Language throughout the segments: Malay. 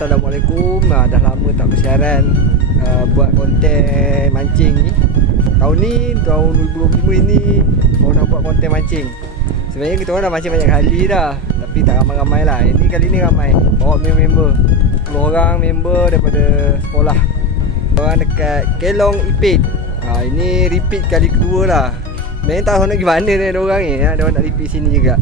Assalamualaikum. Dah lama tak bersiaran buat konten mancing ni. Tahun 2025 ni mau nak buat konten mancing. Sebenarnya kita orang dah mancing banyak kali dah, tapi tak ramai-ramai lah. Ini kali ni ramai. Bawa member 10 orang member daripada sekolah. Orang dekat Kelong Ipit. Ini repeat kali kedua lah. Sebenarnya tak tahu nak pergi mana ni ada orang ni. Ada orang nak repeat sini juga.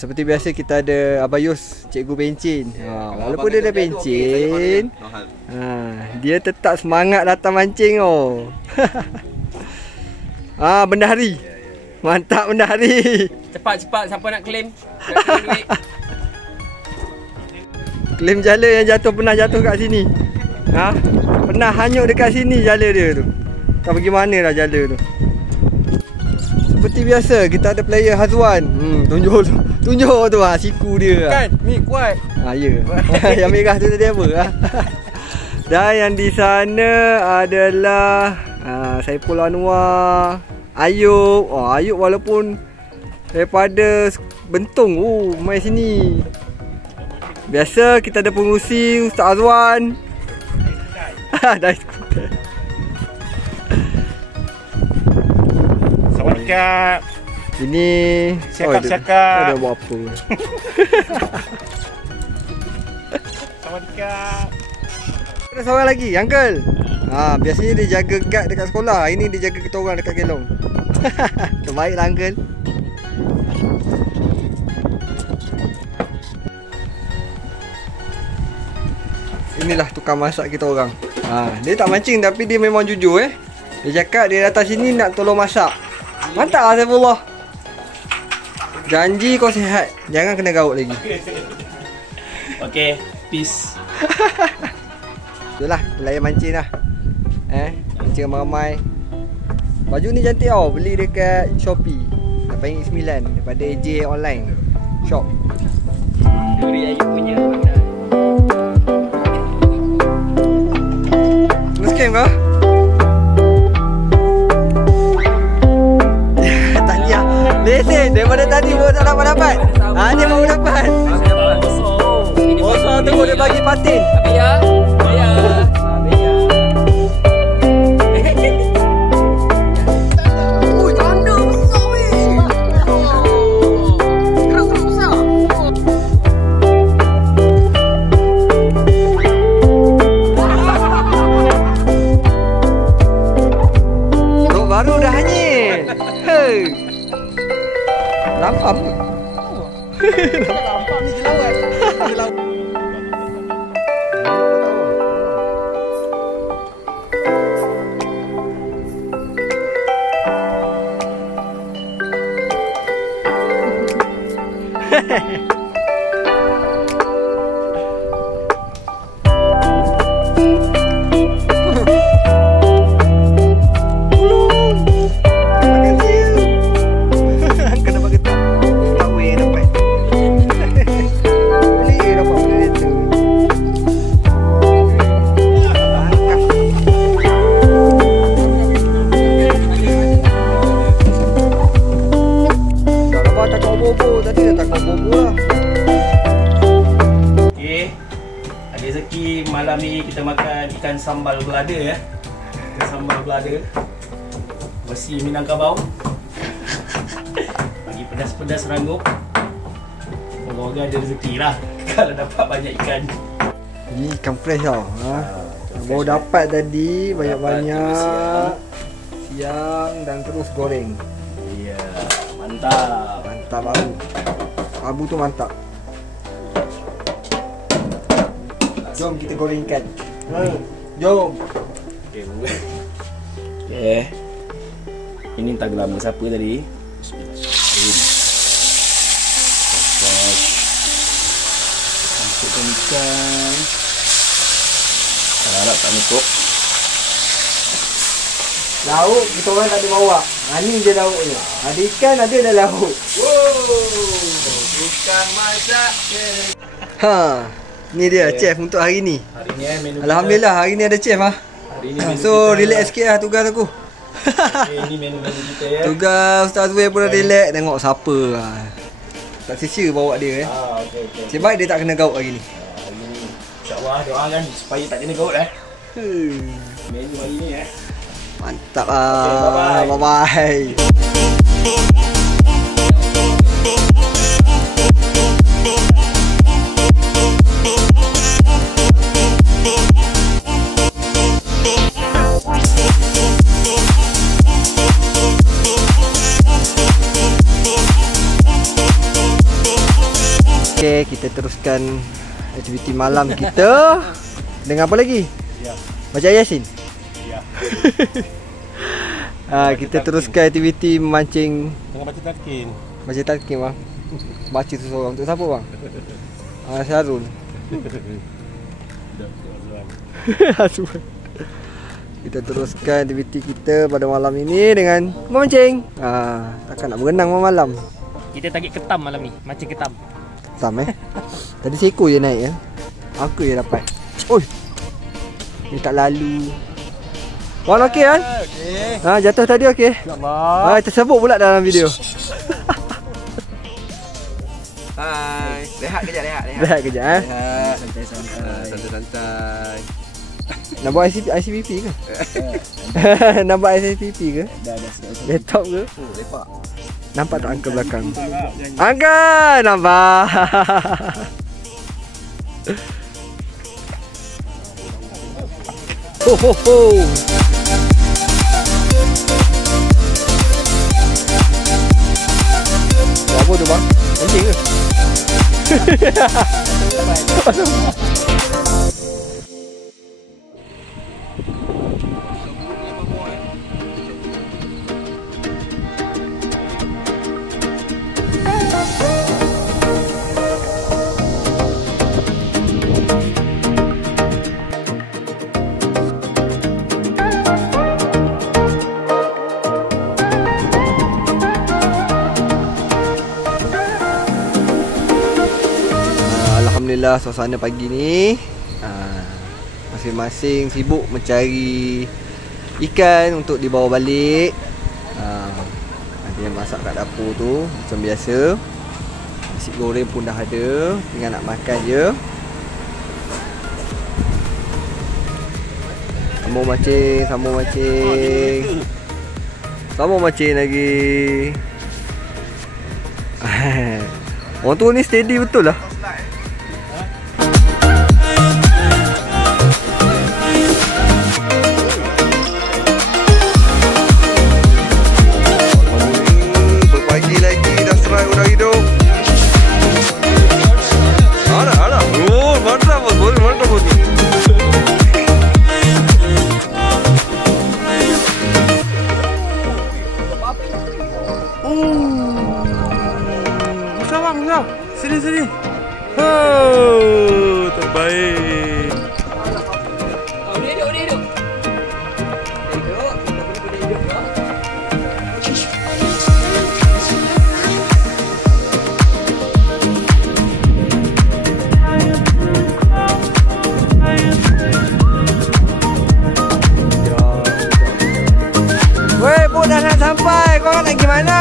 Seperti biasa kita ada Abayus, cikgu pencin. Walaupun dia dah pencin, dia tetap semangat datang mancing oh. Bendahari. Mantap bendahari. Cepat-cepat siapa nak claim? Claim jala yang pernah jatuh kat sini. Pernah hanyut dekat sini jala dia tu. Tak pergi mana dah jala tu. Seperti biasa kita ada player Hazwan. Tunjuk tu siku dia. Kan, ni kuat. Ya. Yang merah tu tadi apa? Dan yang di sana adalah Saiful Anwar, Ayub. Ayub walaupun daripada Bentong main sini. Biasa kita ada pengurusi Ustaz Azwan. Dah skuter. Sawadikap. Ini siakap-siakap. Ada buat apa? Sawadikap. Ada seorang lagi, Uncle. Biasanya dia jaga guard dekat sekolah. Ini dia jaga kita orang dekat Kelong. Terbaiklah Uncle. Inilah tukang masak kita orang. Dia tak mancing tapi dia memang jujur Dia cakap dia datang sini nak tolong masak. Mantap lah Saifullah. Janji kau sihat. Jangan kena gaut lagi. Okay, peace. Itulah, layan mancing lah. Mancing ramai-ramai. Baju ni cantik tau. Beli dekat Shopee. RM8.9 daripada AJ Online Shop. Dari Ayub punya. Kena scam kau? Lesen daripada tadi baru tak dapat. Ni baru dapat. Oh, tunggu dia bagi patin. Biar. Janda besar weh. Kerak besar. Rok baru dah hanyut. Lampam ni. Lampam ni jelawat. Malam ni kita makan ikan sambal belada Ikan sambal belada versi Minangkabau. Bagi pedas-pedas rangup. Moga-moga ada rezeki lah kalau dapat banyak ikan. Ini ikan fresh tau. Baru dapat tadi banyak-banyak. Siang dan terus goreng. Iya, mantap. Mantap Abu. Abu tu mantap. Jom kita goreng ikan. Jom. Okey. Ini entah gelama siapa tadi. Masukkan ikan. Harap tak nutup. Lauk kita orang tak ada bawa. Ni je lauknya. Ada ikan, ada lauk. Wow. Bukan masak. Ha. Ni dia chef untuk hari ni. Hari ni menu Alhamdulillah hari ni ada chef ah. Hari ni menu So kita, relax sikit lah tugas aku. ini menu-menu kita ya. Tugas Ustaz Zuhair pun relax tengok siapa lah. Tak sia-sia bawa dia Okey. Sebab baik dia tak kena gaut hari ni. Hari ni insya-Allah doakan supaya tak kena gaut Menu hari ni Mantap Okay, bye-bye. Bye-bye. Okay, kita teruskan aktiviti malam kita. Dengan apa lagi? Ya. Baca Yasin? Ya. Kita teruskan aktiviti memancing. Tengah baca talqin. Baca talqin bang. Baca tu seorang. Untuk siapa bang? Syarul. Azwan. Kita teruskan aktiviti kita pada malam ini dengan memancing. Takkan nak berenang malam. Kita target ketam malam ni. Mancing ketam. Ketam Tadi seekor je naik ya. Aku je dapat. Oi. Dia tak lalu. Wan okey kan? Okey. Jatuh tadi okey. InsyaAllah. Tersebut pula dalam video. Hai. Rehat kejap. Rehat kejap Santai-santai. Nak buat ICPP ke? Nak buat ICPP ke? Dah. Laptop ke? Lepak. Nampak tak angka belakang? Angka! Nampak! Ho ho ho! Apa tu bang? Anjing ke? Alhamdulillah suasana pagi ni masing-masing sibuk mencari ikan untuk dibawa balik. Ada yang masak kat dapur tu macam biasa. Nasi goreng pun dah ada, tinggal nak makan je. Sambung mancing lagi. Orang tu ni steady betul lah. Berpagi lagi dah serai orang hidup. Alah. Oh, mantap bos. Bang. Sini. Oh, terbaik. Hidup. Weh, Bu dah nak sampai. Kau nak pergi mana?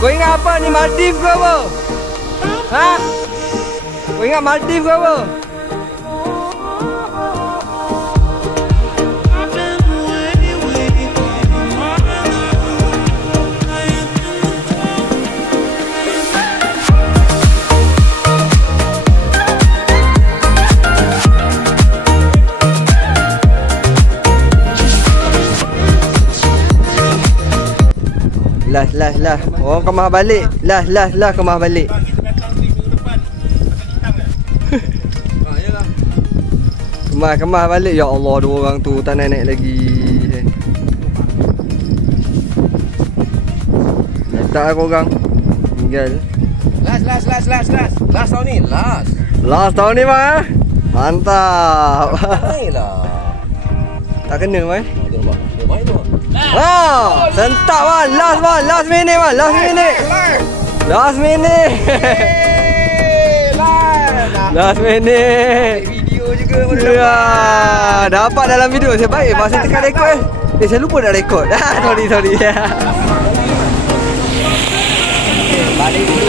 Kau ingat apa ni, Maldives ke apa? Ha? Kau ingat Maldives ke apa? Last. Orang kemah balik. Last kemah balik. Kita datang minggu depan. Makan hitam ke? Yalah. Kemah balik. Ya Allah, dua orang tu tak naik lagi. Tak korang. Tinggal. Last tahun ni. Last tahun ni mah. Mantap. Mainlah. Tak kena man. Dia main tu. Sentak man. Last minute man. Last minute. Last minute. Video juga Ya, dapat dalam video. Saya baik masa tekan rekod. Saya lupa nak rekod. Sorry. Balik dulu